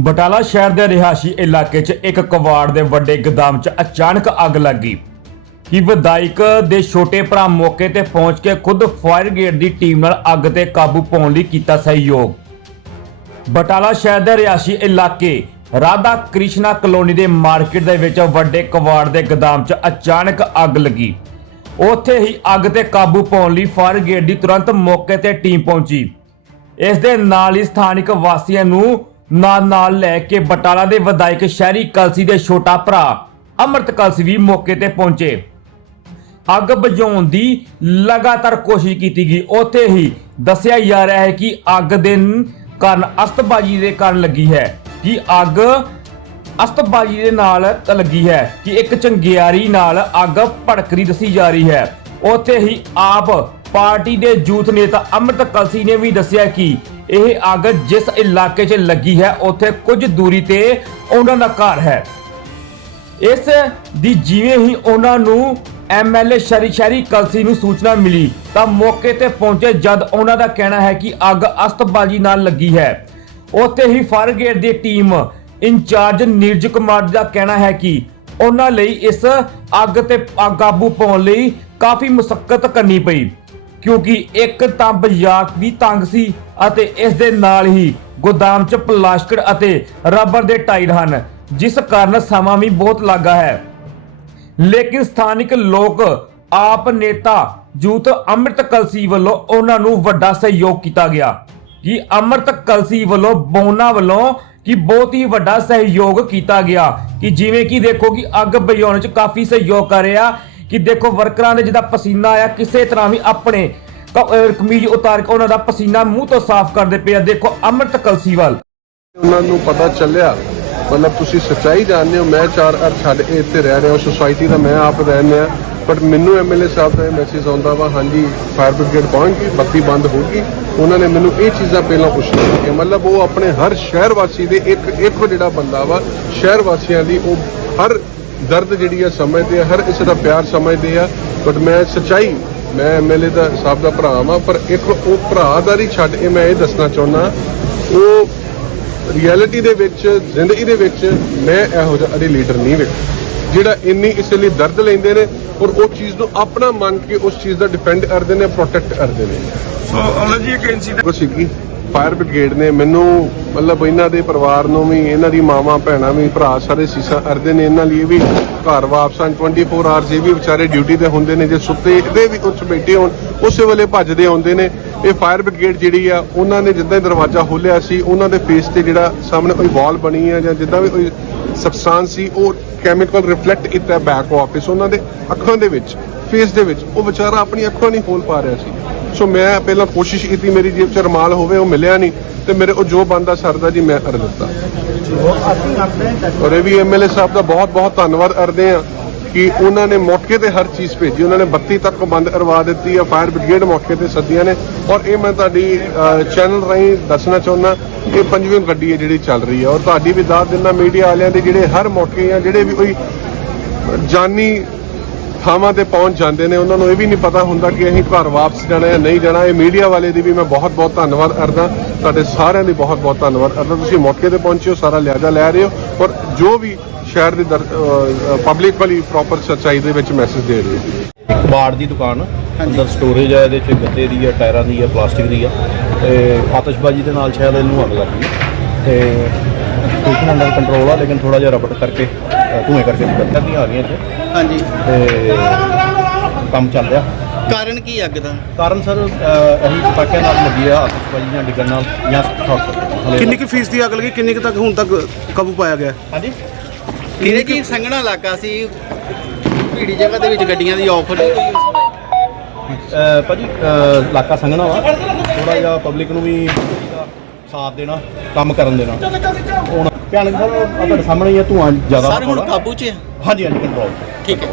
ਬਟਾਲਾ ਸ਼ਹਿਰ ਦੇ ਰਿਹਾਇਸ਼ੀ ਇਲਾਕੇ 'ਚ ਇੱਕ ਕਵਾੜ ਦੇ ਵੱਡੇ ਗੋਦਾਮ 'ਚ ਅਚਾਨਕ ਅੱਗ ਲੱਗੀ ਕਿ ਵਿਧਾਇਕ ਦੇ ਛੋਟੇ ਭਰਾ ਮੌਕੇ ਤੇ ਪਹੁੰਚ ਕੇ ਖੁਦ ਫਾਇਰ ਬ੍ਰਿਗੇਡ ਦੀ ਟੀਮ ਨਾਲ ਅੱਗ ਤੇ ਕਾਬੂ ਪਾਉਣ ਲਈ ਕੀਤਾ ਸਹਿਯੋਗ? ਬਟਾਲਾ ਸ਼ਹਿਰ ਦੇ ਰਿਹਾਇਸ਼ੀ ਇਲਾਕੇ ਰਾਧਾ ਕ੍ਰਿਸ਼ਨਾ ਕਲੋਨੀ ਦੇ ਮਾਰਕੀਟ ਦੇ ਵਿੱਚ ਵੱਡੇ ਕਵਾੜ ਦੇ ਗੋਦਾਮ 'ਚ ਅਚਾਨਕ ਅੱਗ ਲੱਗੀ। ਉੱਥੇ ਹੀ ਅੱਗ ਤੇ ਕਾਬੂ ਪਾਉਣ ਲਈ ਫਾਇਰ ਬ੍ਰਿਗੇਡ ਦੀ ਤੁਰੰਤ ਮੌਕੇ ਤੇ ਟੀਮ ਪਹੁੰਚੀ। ਇਸ ਦੇ ਨਾਲ ਹੀ ਸਥਾਨਕ ਵਾਸੀਆਂ ਨੂੰ ਨਾਲ ਨਾਲ ਲੈ ਕੇ ਬਟਾਲਾ ਦੇ ਵਿਧਾਇਕ ਸ਼ਹਿਰੀ ਕਲਸੀ ਦੇ ਛੋਟਾ ਭਰਾ ਅਮਰਤ ਕਲਸੀ ਵੀ ਮੌਕੇ ਤੇ ਪਹੁੰਚੇ। ਅੱਗ ਬੁਝਾਉਣ ਦੀ ਲਗਾਤਾਰ ਕੋਸ਼ਿਸ਼ ਕੀਤੀ ਗਈ। ਉੱਥੇ ਹੀ ਦੱਸਿਆ ਜਾ ਰਿਹਾ ਹੈ ਕਿ ਅੱਗ ਦੇ ਕਾਰਨ ਅਸਤਬਾਜੀ ਦੇ ਕਾਰਨ ਲੱਗੀ ਹੈ। ਕਿ ਅੱਗ ਅਸਤਬਾਜੀ ਦੇ ਨਾਲ ਲੱਗੀ ਹੈ ਕਿ ਇੱਕ ਚੰਗਿਆਰੀ ਨਾਲ ਅੱਗ ਭੜਕਰੀ ਦੱਸੀ ਜਾ ਰਹੀ ਹੈ। ਉੱਥੇ ਹੀ ਆਪ ਪਾਰਟੀ ਦੇ ਯੂਥ ਨੇਤਾ ਅਮਰਤ ਕਲਸੀ ਨੇ ਵੀ ਦੱਸਿਆ ਕਿ ਇਹ ਅੱਗ ਜਿਸ ਇਲਾਕੇ 'ਚ ਲੱਗੀ ਹੈ, ਉੱਥੇ ਕੁਝ ਦੂਰੀ ਤੇ ਉਹਨਾਂ ਦਾ ਘਰ ਹੈ। ਇਸ ਦੀ ਜਿਵੇਂ ਹੀ ਉਹਨਾਂ ਨੂੰ ਐਮਐਲਏ ਸ਼ਰੀ ਸ਼ਰੀ ਕਲਸੀ ਨੂੰ ਸੂਚਨਾ ਮਿਲੀ, ਤਾਂ ਮੌਕੇ ਤੇ ਪਹੁੰਚੇ ਜਦ ਉਹਨਾਂ ਦਾ ਕਹਿਣਾ ਹੈ ਕਿ ਅੱਗ ਅਸਤਬਾਜੀ ਨਾਲ ਲੱਗੀ ਹੈ। ਉੱਥੇ ਹੀ ਫਾਇਰ ਬ੍ਰਿਗੇਡ ਦੀ ਟੀਮ ਇੰਚਾਰਜ ਨੀਰਜ ਕੁਮਾਰ ਦਾ ਕਹਿਣਾ ਹੈ ਕਿ ਉਹਨਾਂ ਲਈ ਇਸ ਅੱਗ ਤੇ ਅੱਗ ਕਾਬੂ ਪਾਉਣ ਲਈ ਕਾਫੀ ਮੁਸ਼ਕਲ ਕਰਨੀ ਪਈ। ਕਿਉਂਕਿ ਇੱਕ ਤਾਂ ਬਾਜ਼ਾਰ ਵੀ ਤੰਗ ਸੀ ਅਤੇ ਇਸ ਦੇ ਨਾਲ ਹੀ ਗੋਦਾਮ 'ਚ ਪਲਾਸਟਿਕ ਅਤੇ ਰਬੜ ਦੇ ਟਾਇਰ ਹਨ, ਜਿਸ ਕਾਰਨ ਸਮਾਂ ਵੀ ਬਹੁਤ ਲੱਗਾ ਹੈ। ਲੇਕਿਨ ਸਥਾਨਿਕ ਲੋਕ, ਆਪ ਨੇਤਾ ਜੂਤ ਅੰਮ੍ਰਿਤ ਕਲਸੀ ਵੱਲੋਂ ਉਹਨਾਂ ਨੂੰ ਵੱਡਾ ਸਹਿਯੋਗ ਕੀਤਾ ਗਿਆ। ਕਿ ਅੰਮ੍ਰਿਤ ਕਲਸੀ ਵੱਲੋਂ ਬੋਨਾ ਵੱਲੋਂ ਕਿ ਬਹੁਤ ਹੀ ਵੱਡਾ ਸਹਿਯੋਗ ਕੀਤਾ ਗਿਆ। ਕਿ ਜਿਵੇਂ ਕਿ ਦੇਖੋ ਕਿ ਅੱਗ ਬੁਝਾਉਣ 'ਚ ਕਾਫੀ ਸਹਿਯੋਗ ਕਰ ਰਿਹਾ। ਕਿ ਦੇਖੋ ਵਰਕਰਾਂ ਦੇ ਜਿਹਦਾ ਪਸੀਨਾ ਆਇਆ, ਕਿਸੇ ਤਰ੍ਹਾਂ ਵੀ ਆਪਣੇ ਕਮੀਜ਼ ਉਤਾਰ ਕੇ ਉਹਨਾਂ ਦਾ ਪਸੀਨਾ ਮੂੰਹ ਤੋਂ ਸਾਫ਼ ਕਰਦੇ ਪਏ ਦੇਖੋ ਅੰਮ੍ਰਿਤ ਕਲਸੀ ਉਹਨਾਂ ਨੂੰ ਪਤਾ ਚੱਲਿਆ, ਮਤਲਬ ਤੁਸੀਂ ਸੱਚਾਈ ਜਾਣਦੇ ਹੋ, ਮੈਂ ਚਾਰ ਅਰ ਛੱਡ ਕੇ ਇੱਥੇ ਰਹਿ ਰਿਹਾ ਸੋਸਾਇਟੀ ਦਾ ਮੈਂ ਆਪ ਰਹਿੰਦਾ ਹਾਂ ਬਟ ਮੈਨੂੰ ਐਮਐਲਏ ਸਾਹਿਬ ਦਾ ਇਹ ਮੈਸੇਜ ਆਉਂਦਾ ਵਾ, ਹਾਂਜੀ ਫਾਇਰ ਬ੍ਰਿਗੇਡ ਪਹੁੰਚ ਗਈ ਬੱਤੀ ਬੰਦ ਹੋ ਗਈ ਉਹਨਾਂ ਨੇ ਮੈਨੂੰ ਇਹ ਚੀਜ਼ਾਂ ਪਹਿਲਾਂ ਪੁੱਛੀਆਂ ਕਿ ਮਤਲਬ ਉਹ ਆਪਣੇ ਹਰ ਸ਼ਹਿਰ ਵਾਸੀ ਦੇ ਇੱਕ ਇੱਕ ਜਿਹੜਾ ਬੰਦਾ ਵਾ, ਸ਼ਹਿਰ ਵਾਸੀਆਂ ਦੀ ਉਹ ਹਰ ਦਰਦ ਜਿਹੜੀ ਆ ਸਮਝਦੇ ਆ ਹਰ ਕਿਸੇ ਦਾ ਪਿਆਰ ਸਮਝਦੇ ਆ ਬਟ ਮੈਂ ਸੱਚਾਈ ਮੈਂ ਐਮਐਲਏ ਦਾ ਸਾਹਿਬ ਦਾ ਭਰਾ ਵਾਂ ਪਰ ਇੱਕ ਉਹ ਭਰਾਦਾਰੀ ਛੱਡ ਕੇ ਮੈਂ ਇਹ ਦੱਸਣਾ ਚਾਹੁੰਦਾ ਉਹ ਰਿਐਲਿਟੀ ਦੇ ਵਿੱਚ ਜ਼ਿੰਦਗੀ ਦੇ ਵਿੱਚ ਮੈਂ ਇਹੋ ਜਿਹਾ ਅੜੀ ਲੀਡਰ ਨਹੀਂ ਵੇਖਿਆ ਜਿਹੜਾ ਇੰਨੀ ਇਸ ਲਈ ਦਰਦ ਲੈਂਦੇ ਨੇ ਔਰ ਉਹ ਚੀਜ਼ ਨੂੰ ਆਪਣਾ ਮੰਨ ਕੇ ਉਸ ਚੀਜ਼ ਦਾ ਡਿਫੈਂਡ ਕਰਦੇ ਨੇ ਪ੍ਰੋਟੈਕਟ ਕਰਦੇ ਨੇ। ਸੋ ਉਹਨਾਂ ਜੀ ਇੱਕ ਇਨਸੀਡੈਂਟ ਸੀਗੀ। ਫਾਇਰ ਬ੍ਰਿਗੇਡ ਨੇ ਮੈਨੂੰ, ਮਤਲਬ ਇਹਨਾਂ ਦੇ ਪਰਿਵਾਰ ਨੂੰ ਵੀ, ਇਹਨਾਂ ਦੀ ਮਾਵਾਂ, ਭੈਣਾਂ ਵੀ, ਭਰਾ ਸਾਰੇ ਸੀਸਾਂ ਅਰਦੇ ਨੇ। ਇਹਨਾਂ ਲਈ ਇਹ ਵੀ ਘਰ ਵਾਪਸ ਆਉਣ 24 ਆਵਰਸ ਇਹ ਵੀ ਵਿਚਾਰੇ ਡਿਊਟੀ ਤੇ ਹੁੰਦੇ ਨੇ। ਜੇ ਸੁੱਤੇ ਇਹਦੇ ਵੀ ਉੱਚ ਬੈਠੇ ਹੋਣ, ਉਸੇ ਵੇਲੇ ਭੱਜਦੇ ਆਉਂਦੇ ਨੇ। ਇਹ ਫਾਇਰ ਬ੍ਰਿਗੇਡ ਜਿਹੜੀ ਆ, ਉਹਨਾਂ ਨੇ ਜਿੱਦਾਂ ਹੀ ਦਰਵਾਜ਼ਾ ਖੋਲ੍ਹਿਆ ਸੀ, ਉਹਨਾਂ ਦੇ ਫੇਸ ਤੇ ਜਿਹੜਾ ਸਾਹਮਣੇ ਕੋਈ ਵਾਲ ਬਣੀ ਆ ਜਾਂ ਜਿੱਦਾਂ ਵੀ ਕੋਈ ਸਬਸਟੈਂਸ ਸੀ, ਉਹ ਕੈਮੀਕਲ ਰਿਫਲੈਕਟ ਕੀਤਾ ਬੈਕ ਆਫਿਸ ਉਹਨਾਂ ਦੇ ਅੱਖਾਂ ਦੇ ਵਿੱਚ ਫੇਸ ਦੇ ਵਿੱਚ, ਉਹ ਵਿਚਾਰਾ ਆਪਣੀ ਅੱਖਾਂ ਨਹੀਂ ਖੋਲ ਪਾ ਰਿਹਾ ਸੀ। ਸੋ ਮੈਂ ਪਹਿਲਾਂ ਕੋਸ਼ਿਸ਼ ਕੀਤੀ ਮੇਰੀ ਜੇਬ 'ਚ ਰਮਾਲ ਹੋਵੇ, ਉਹ ਮਿਲਿਆ ਨਹੀਂ ਤੇ ਮੇਰੇ ਉਹ ਜੋ ਬੰਦਾ ਸਰਦਾ ਜੀ ਮੈਂ ਕਰ ਦਿੱਤਾ। ਔਰ ਇਹ ਵੀ ਐਮਐਲਏ ਸਾਹਿਬ ਦਾ ਬਹੁਤ ਬਹੁਤ ਧੰਨਵਾਦ ਕਰਦੇ ਆ ਕਿ ਉਹਨਾਂ ਨੇ ਮੌਕੇ ਤੇ ਹਰ ਚੀਜ਼ ਭੇਜੀ। ਉਹਨਾਂ ਨੇ ਬੱਤੀ ਤੱਕ ਬੰਦ ਕਰਵਾ ਦਿੱਤੀ ਆ, ਫਾਇਰ ਬ੍ਰਿਗੇਡ ਮੌਕੇ ਤੇ ਸੱਦੀਆਂ ਨੇ। ਔਰ ਇਹ ਮੈਂ ਤੁਹਾਡੀ ਚੈਨਲ ਰਾਹੀਂ ਦੱਸਣਾ ਚਾਹੁੰਦਾ, ਇਹ ਪੰਜਵੀਂ ਗੱਡੀ ਹੈ ਜਿਹੜੀ ਚੱਲ ਰਹੀ ਹੈ। ਔਰ ਤੁਹਾਡੀ ਵੀ ਦਾਦ ਦਿੰਦਾ ਮੀਡੀਆ ਵਾਲਿਆਂ ਦੇ ਜਿਹੜੇ ਹਰ ਮੌਕੇ ਆ, ਜਿਹੜੇ ਵੀ ਕੋਈ ਜਾਨੀ ਥਾਵਾਂ ਤੇ ਪਹੁੰਚ ਜਾਂਦੇ ਨੇ ਉਹਨਾਂ ਨੂੰ ਇਹ ਵੀ ਨਹੀਂ ਪਤਾ ਹੁੰਦਾ ਕਿ ਅਸੀਂ ਘਰ ਵਾਪਸ ਜਾਣਾ ਹੈ ਨਹੀਂ ਜਾਣਾ। ਇਹ ਮੀਡੀਆ ਵਾਲੇ ਦੀ ਵੀ ਮੈਂ ਬਹੁਤ ਬਹੁਤ ਧੰਨਵਾਦ ਕਰਦਾ ਤੁਹਾਡੇ ਸਾਰਿਆਂ ਦੀ ਬਹੁਤ ਬਹੁਤ ਧੰਨਵਾਦ। ਕਰਦਾ ਤੁਸੀਂ ਮੌਕੇ ਤੇ ਪਹੁੰਚੇ ਹੋ ਸਾਰਾ ਲਿਆਜਾ ਲੈ ਰਹੇ ਹੋ ਔਰ ਜੋ ਵੀ ਸ਼ਹਿਰ ਦੀ ਪਬਲਿਕ ਵਾਲੀ ਪ੍ਰੋਪਰ ਸੱਚਾਈ ਦੇ ਵਿੱਚ ਮੈਸੇਜ ਦੇ ਰਹੇ ਹੋ। ਕਬਾੜ ਦੀ ਦੁਕਾਨ ਅੰਦਰ ਸਟੋਰੇਜ ਹੈ ਇਹਦੇ ਚ ਗੱਤੇ ਦੀ ਹੈ ਟਾਇਰਾਂ ਦੀ ਹੈ ਪਲਾਸਟਿਕ ਦੀ ਹੈ ਤੇ ਆਤਿਸ਼ਬਾਜ਼ੀ ਦੇ ਨਾਲ ਸ਼ਾਇਦ ਇਹਨੂੰ ਅੱਗ ਲੱਗੀ ਤੇ ਸਟੇਸ਼ਨ ਅੰਡਰ ਕੰਟਰੋਲ ਆ ਲੇਕਿਨ ਥੋੜਾ ਜਿਹਾ ਰਬੜ ਕਰਕੇ ਧੂਏ ਕਰਕੇ ਦਿੱਕਤਾਂ ਨਹੀਂ ਆ ਰਹੀਆਂ ਇੱਥੇ। ਹਾਂਜੀ। ਤੇ ਕੰਮ ਚੱਲ ਰਿਹਾ। ਕਾਰਨ ਕੀ ਅੱਗ ਦਾ? ਕਾਰਨ ਸਰ ਇਹੀ ਪਟਾਕਿਆਂ ਨਾਲ ਲੱਗੀ ਆ ਆਤਿਸ਼ਬਾਜ਼ੀ ਜਾਂ ਡਿੱਗਣ ਨਾਲ ਜਾਂ ਸ਼ਾਰਟ ਕਿੰਨੀ ਕੁ ਫੀਸ ਦੀ ਅੱਗ ਲੱਗੀ? ਕਿੰਨੇ ਕੁ ਤੱਕ ਹੁਣ ਤੱਕ ਕਾਬੂ ਪਾਇਆ ਗਿਆ? ਹਾਂਜੀ। ਕਿਹੜੇ ਕੀ ਸੰਘਣਾ ਇਲਾਕਾ ਸੀ? ਭੀੜੀ ਜਗ੍ਹਾ ਦੇ ਵਿੱਚ ਗੱਡੀਆਂ ਦੀ ਆਫਰ ਨਹੀਂ ਹੋਈ ਅ, ਭਾਜੀ ਅ, ਇਲਾਕਾ ਸੰਘਣਾ ਵਾ। ਥੋੜਾ ਜਿਹਾ ਪਬਲਿਕ ਨੂੰ ਵੀ ਸਾਥ ਦੇਣਾ ਕੰਮ ਕਰਨ ਦੇਣਾ। ਹੁਣ ਭਿਆਨਕ ਸਰ ਤੁਹਾਡੇ ਸਾਹਮਣੇ ਹੀ ਆ ਧੂਆਂ ਜ਼ਿਆਦਾ ਸਰ ਹੁਣ। ਕਾਬੂ 'ਚ ਹੈ ਹਾਂਜੀ ਹਾਂਜੀ ਕੰਟਰੋਲ ਠੀਕ ਹੈ।